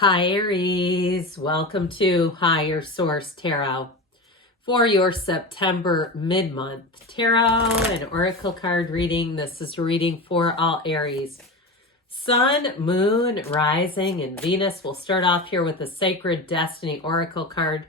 Hi Aries, welcome to Higher Source Tarot for your September mid-month tarot and oracle card reading. This is a reading for all Aries. Sun, Moon, Rising, and Venus. We'll start off here with the Sacred Destiny oracle card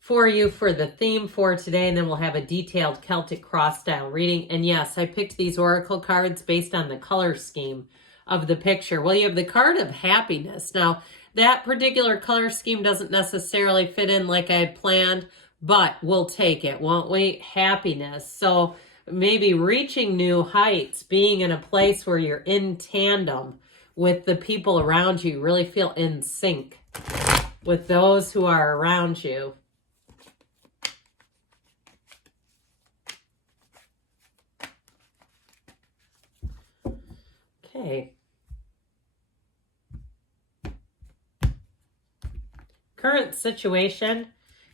for you for the theme for today, and then we'll have a detailed Celtic cross-style reading. And yes, I picked these oracle cards based on the color scheme of the picture. Well, you have the card of happiness. Now, that particular color scheme doesn't necessarily fit in like I had planned, but we'll take it, won't we? Happiness. So maybe reaching new heights, being in a place where you're in tandem with the people around you, you really feel in sync with those who are around you. Okay. Current situation,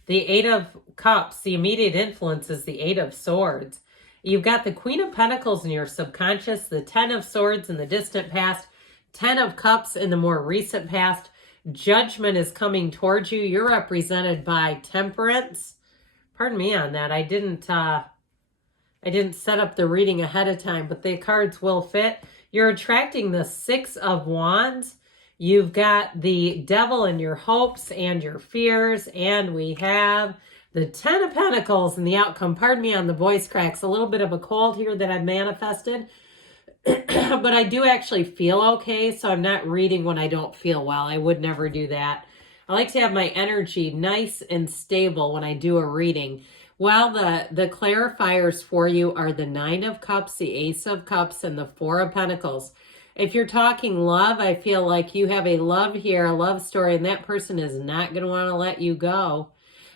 the Eight of Cups, the immediate influence is the Eight of Swords. You've got the Queen of Pentacles in your subconscious, the Ten of Swords in the distant past, Ten of Cups in the more recent past. Judgment is coming towards you. You're represented by Temperance. Pardon me on that. I didn't set up the reading ahead of time, but the cards will fit. You're attracting the Six of Wands. You've got the Devil in your hopes and your fears, and we have the Ten of Pentacles in the outcome. Pardon me on the voice cracks. A little bit of a cold here that I've manifested, but I do actually feel okay, so I'm not reading when I don't feel well. I would never do that. I like to have my energy nice and stable when I do a reading. Well, the clarifiers for you are the Nine of Cups, the Ace of Cups, and the Four of Pentacles. If you're talking love, I feel like you have a love here, a love story, and that person is not going to want to let you go.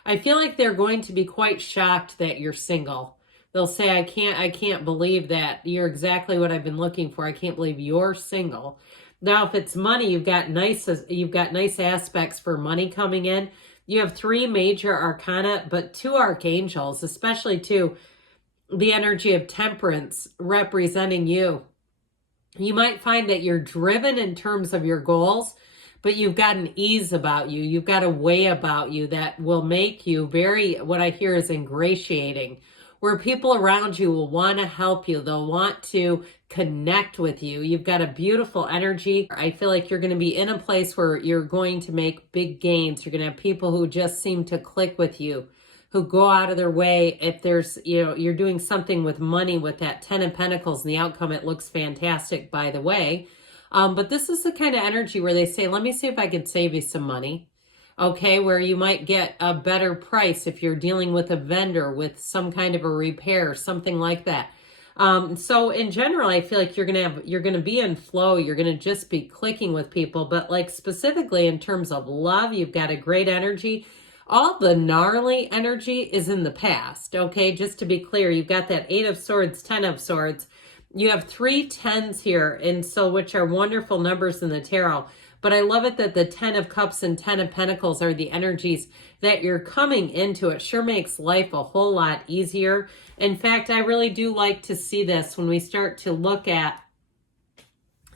I feel like they're going to be quite shocked that you're single. They'll say, I can't believe that. You're exactly what I've been looking for. I can't believe you're single. Now, if it's money, you've got nice aspects for money coming in. You have three major arcana, but two archangels, especially two, the energy of Temperance representing you. You might find that you're driven in terms of your goals, but you've got an ease about you. You've got a way about you that will make you very, what I hear is ingratiating, where people around you will want to help you. They'll want to connect with you. You've got a beautiful energy. I feel like you're going to be in a place where you're going to make big gains. You're going to have people who just seem to click with you, who go out of their way. If there's, you're doing something with money with that Ten of Pentacles and the outcome, it looks fantastic, by the way. But this is the kind of energy where they say, let me see if I can save you some money. Okay, where you might get a better price if you're dealing with a vendor with some kind of a repair, something like that. So in general, I feel like you're going to be in flow. You're going to just be clicking with people, but like specifically in terms of love, you've got a great energy. All the gnarly energy is in the past, okay? Just to be clear, you've got that Eight of Swords, Ten of Swords. You have 3 10s here, and so which are wonderful numbers in the tarot. But I love it that the Ten of Cups and Ten of Pentacles are the energies that you're coming into. It sure makes life a whole lot easier. In fact, I really do like to see this when we start to look at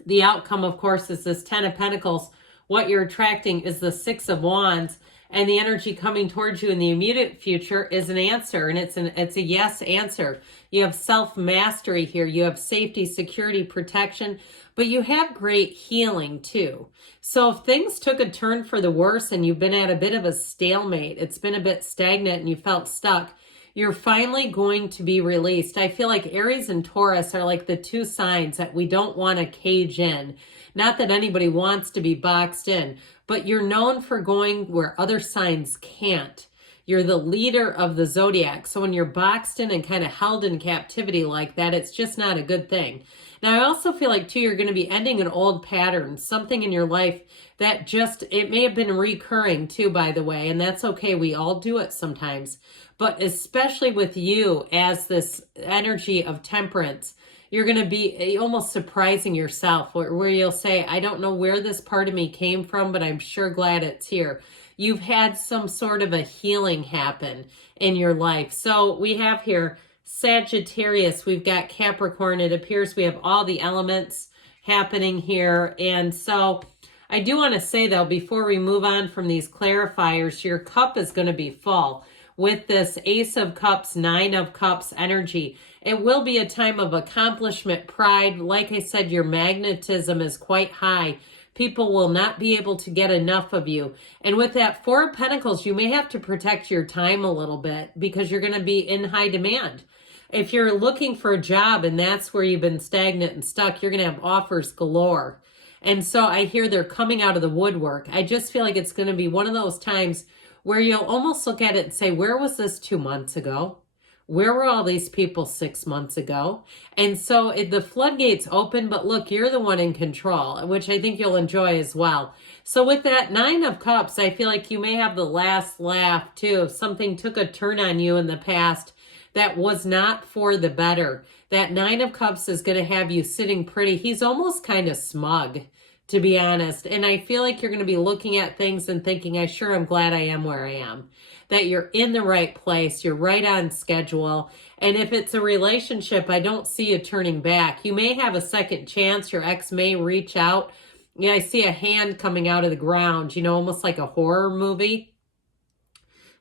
the outcome, of course, is this Ten of Pentacles. What you're attracting is the Six of Wands. And the energy coming towards you in the immediate future is an answer, and it's a yes answer. You have self-mastery here. You have safety, security, protection, but you have great healing too. So if things took a turn for the worse and you've been at a bit of a stalemate, it's been a bit stagnant and you felt stuck, you're finally going to be released. I feel like Aries and Taurus are like the two signs that we don't want to cage in. Not that anybody wants to be boxed in, but you're known for going where other signs can't. You're the leader of the zodiac. So when you're boxed in and kind of held in captivity like that, it's just not a good thing. Now, I also feel like, too, you're going to be ending an old pattern, something in your life that just, it may have been recurring, too, by the way, and that's okay. We all do it sometimes. But especially with you as this energy of Temperance, you're going to be almost surprising yourself where you'll say, I don't know where this part of me came from, but I'm sure glad it's here. You've had some sort of a healing happen in your life. So we have here Sagittarius, we've got Capricorn. It appears we have all the elements happening here. And so I do want to say, though, before we move on from these clarifiers, your cup is going to be full with this Ace of Cups, Nine of Cups energy. It will be a time of accomplishment, pride. Like I said, your magnetism is quite high. People will not be able to get enough of you. And with that Four of Pentacles, you may have to protect your time a little bit because you're going to be in high demand. If you're looking for a job and that's where you've been stagnant and stuck, you're going to have offers galore. And so I hear they're coming out of the woodwork. I just feel like it's going to be one of those times where you'll almost look at it and say, where was this 2 months ago? Where were all these people 6 months ago? And so the floodgates open, but look, you're the one in control, which I think you'll enjoy as well. So with that Nine of Cups, I feel like you may have the last laugh too. If something took a turn on you in the past that was not for the better, that Nine of Cups is going to have you sitting pretty. He's almost kind of smug, to be honest. And I feel like you're going to be looking at things and thinking, I'm glad I am where I am. That you're in the right place, you're right on schedule. And if it's a relationship, I don't see you turning back. You may have a second chance. Your ex may reach out. Yeah, I see a hand coming out of the ground, almost like a horror movie.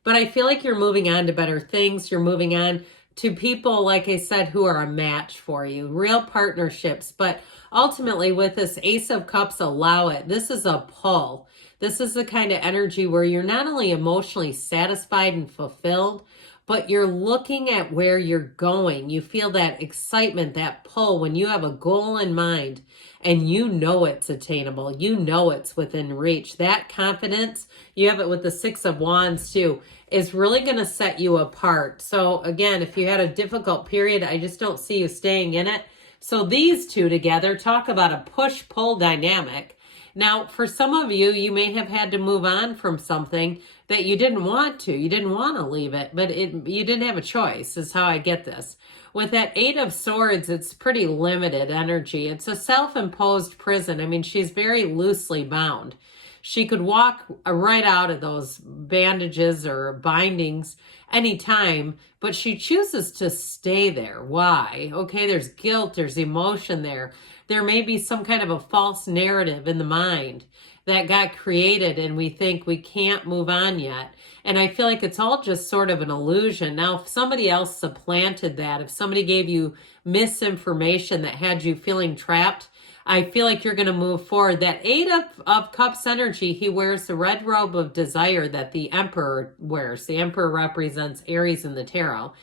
But I feel like you're moving on to better things. You're moving on to people, like I said, who are a match for you, real partnerships. But ultimately, with this Ace of Cups, allow it. This is a pull. This is the kind of energy where you're not only emotionally satisfied and fulfilled, but you're looking at where you're going. You feel that excitement, that pull when you have a goal in mind and you know it's attainable. You know it's within reach. That confidence, you have it with the Six of Wands too, is really going to set you apart. So again, if you had a difficult period, I just don't see you staying in it. So these two together talk about a push-pull dynamic. Now, for some of you, you may have had to move on from something that you didn't want to. You didn't want to leave it, but you didn't have a choice, is how I get this. With that Eight of Swords, it's pretty limited energy. It's a self-imposed prison. I mean, she's very loosely bound. She could walk right out of those bandages or bindings anytime, but she chooses to stay there. Why? Okay, there's guilt, there's emotion there. There may be some kind of a false narrative in the mind that got created and we think we can't move on yet. And I feel like it's all just sort of an illusion. Now, if somebody else supplanted that, if somebody gave you misinformation that had you feeling trapped, I feel like you're going to move forward. That Eight of Cups energy, he wears the red robe of desire that the Emperor wears. The Emperor represents Aries in the tarot.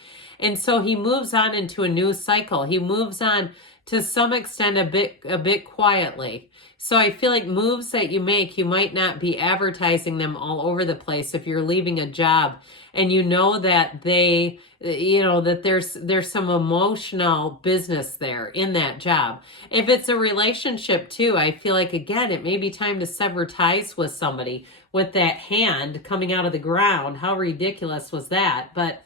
And so he moves on into a new cycle. He moves on to some extent a bit quietly. So I feel like moves that you make, you might not be advertising them all over the place if you're leaving a job and you know that that there's some emotional business there in that job. If it's a relationship too, I feel like, again, it may be time to sever ties with somebody with that hand coming out of the ground. How ridiculous was that? But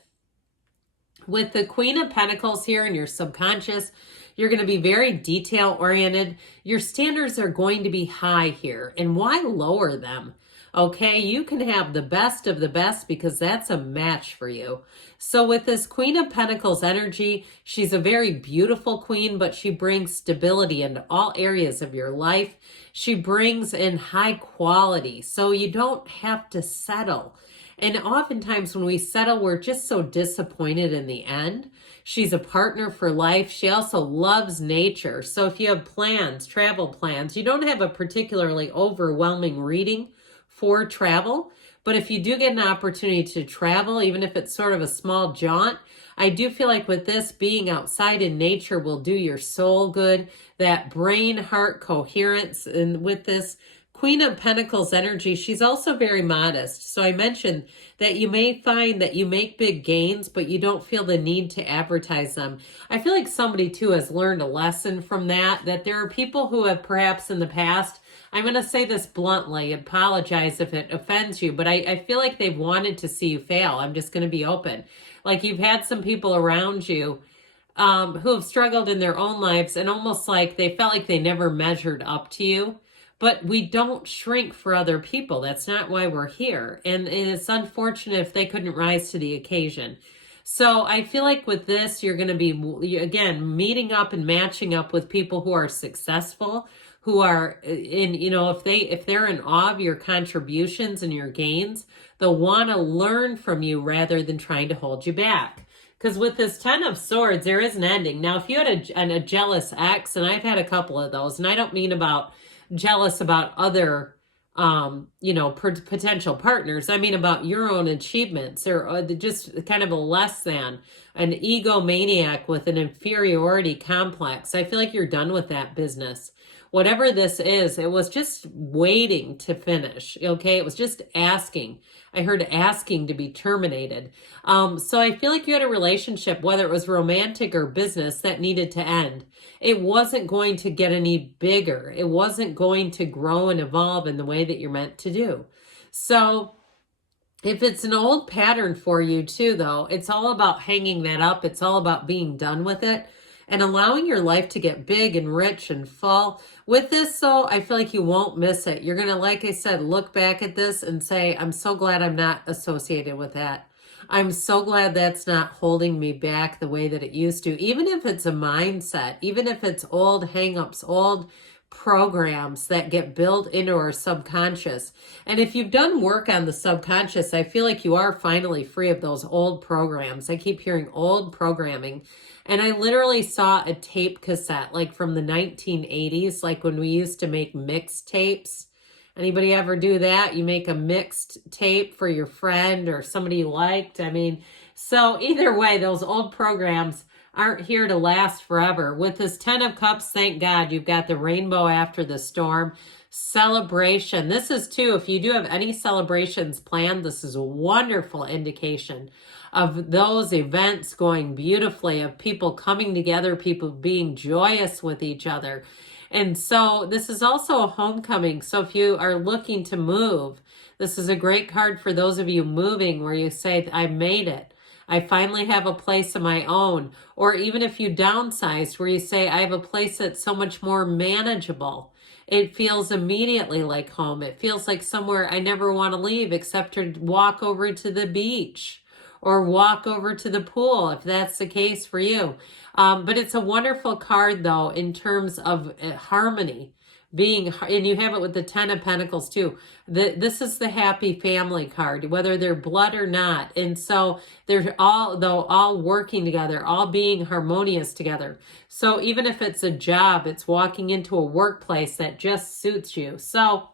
with the Queen of Pentacles here in your subconscious, you're going to be very detail-oriented. Your standards are going to be high here. And why lower them? Okay, you can have the best of the best because that's a match for you. So with this Queen of Pentacles energy, she's a very beautiful queen, but she brings stability into all areas of your life. She brings in high quality, so you don't have to settle. And oftentimes when we settle, we're just so disappointed in the end. She's a partner for life. She also loves nature. So if you have plans, travel plans, you don't have a particularly overwhelming reading for travel. But if you do get an opportunity to travel, even if it's sort of a small jaunt, I do feel like with this, being outside in nature will do your soul good. That brain-heart coherence, and with this Queen of Pentacles energy, she's also very modest. So I mentioned that you may find that you make big gains, but you don't feel the need to advertise them. I feel like somebody too has learned a lesson from that there are people who have perhaps in the past, I'm going to say this bluntly, apologize if it offends you, but I feel like they've wanted to see you fail. I'm just going to be open. Like you've had some people around you who have struggled in their own lives and almost like they felt like they never measured up to you. But we don't shrink for other people. That's not why we're here. And it's unfortunate if they couldn't rise to the occasion. So I feel like with this, you're going to be, again, meeting up and matching up with people who are successful, who are in, if they're in awe of your contributions and your gains, they'll want to learn from you rather than trying to hold you back. Because with this Ten of Swords, there is an ending. Now, if you had a jealous ex, and I've had a couple of those, and I don't mean about jealous about other potential partners. I mean about your own achievements, or just kind of a less than, an egomaniac with an inferiority complex. I feel like you're done with that business. Whatever this is, it was just waiting to finish. Okay. It was just asking. I heard asking to be terminated. So I feel like you had a relationship, whether it was romantic or business, that needed to end. It wasn't going to get any bigger. It wasn't going to grow and evolve in the way that you're meant to do. So if it's an old pattern for you too, though, it's all about hanging that up. It's all about being done with it and allowing your life to get big and rich and full. With this, though, I feel like you won't miss it. You're going to, like I said, look back at this and say, I'm so glad I'm not associated with that. I'm so glad that's not holding me back the way that it used to. Even if it's a mindset, even if it's old hangups, old programs that get built into our subconscious. And if you've done work on the subconscious, I feel like you are finally free of those old programs. I keep hearing old programming. And I literally saw a tape cassette, like from the 1980s, like when we used to make mixed tapes. Anybody ever do that? You make a mixed tape for your friend or somebody you liked. I mean, so either way, those old programs aren't here to last forever. With this Ten of Cups, thank God, you've got the rainbow after the storm. Celebration. This is too, if you do have any celebrations planned, this is a wonderful indication of those events going beautifully, of people coming together, people being joyous with each other. And so this is also a homecoming. So if you are looking to move, this is a great card for those of you moving, where you say, I made it. I finally have a place of my own. Or even if you downsized, where you say, I have a place that's so much more manageable. It feels immediately like home. It feels like somewhere I never want to leave except to walk over to the beach or walk over to the pool, if that's the case for you. But it's a wonderful card, though, in terms of harmony. And you have it with the Ten of Pentacles too. This is the happy family card, whether they're blood or not. And so they're all working together, all being harmonious together. So even if it's a job, it's walking into a workplace that just suits you. So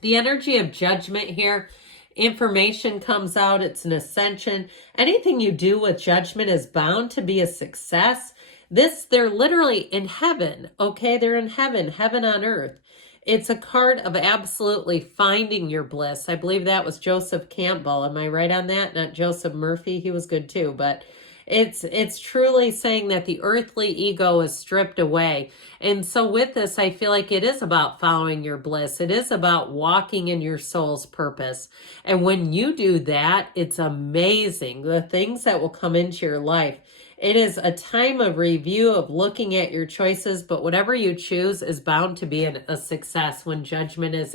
the energy of Judgment here, information comes out, it's an ascension. Anything you do with Judgment is bound to be a success. They're literally in heaven, okay? They're in heaven, heaven on earth. It's a card of absolutely finding your bliss. I believe that was Joseph Campbell. Am I right on that? Not Joseph Murphy. He was good too, but it's truly saying that the earthly ego is stripped away. And so with this, I feel like it is about following your bliss. It is about walking in your soul's purpose. And when you do that, it's amazing, the things that will come into your life. It is a time of review, of looking at your choices, but whatever you choose is bound to be a success when Judgment is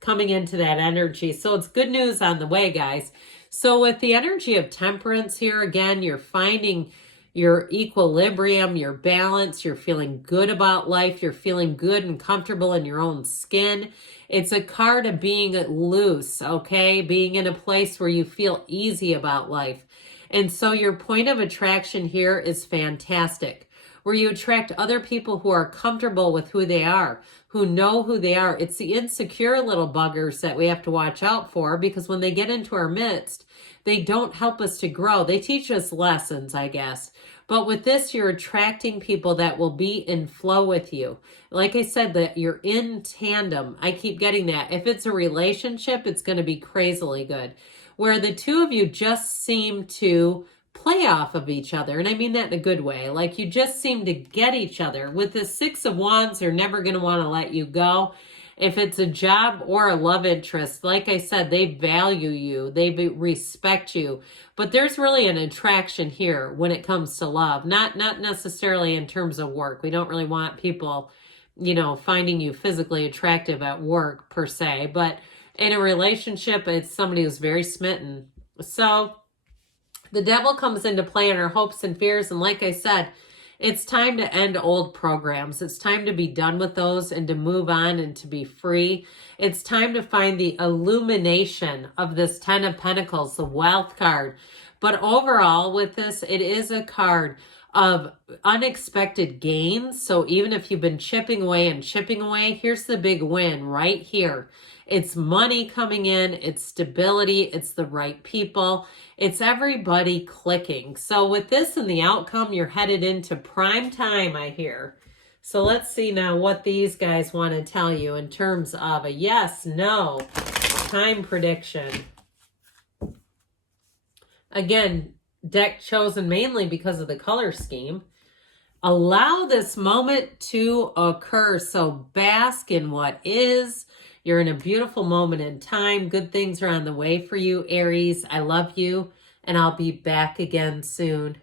coming into that energy. So it's good news on the way, guys. So with the energy of Temperance here, again, you're finding your equilibrium, your balance, you're feeling good about life, you're feeling good and comfortable in your own skin. It's a card of being loose, okay? Being in a place where you feel easy about life. And so your point of attraction here is fantastic, where you attract other people who are comfortable with who they are, who know who they are. It's the insecure little buggers that we have to watch out for, because when they get into our midst, they don't help us to grow. They teach us lessons, I guess. But with this, you're attracting people that will be in flow with you. Like I said, that you're in tandem. I keep getting that. If it's a relationship, it's going to be crazily good, where the two of you just seem to play off of each other. And I mean that in a good way. Like you just seem to get each other. With the Six of Wands, they're never going to want to let you go. If it's a job or a love interest, like I said, they value you. They respect you. But there's really an attraction here when it comes to love. Not necessarily in terms of work. We don't really want people, finding you physically attractive at work per se. But in a relationship, it's somebody who's very smitten. So the devil comes into play in our hopes and fears. And like I said, It's time to end old programs. It's time to be done with those and to move on and to be free. It's time to find the illumination of this Ten of Pentacles, the wealth card. But overall with this, it is a card of unexpected gains. So even if you've been chipping away, here's the big win right here. It's money coming in, it's stability, it's the right people, it's everybody clicking. So with this and the outcome, you're headed into prime time, I hear. So let's see now what these guys want to tell you in terms of a yes, no, time prediction. Again, deck chosen mainly because of the color scheme. Allow this moment to occur. So bask in what is. You're in a beautiful moment in time. Good things are on the way for you, Aries. I love you, and I'll be back again soon.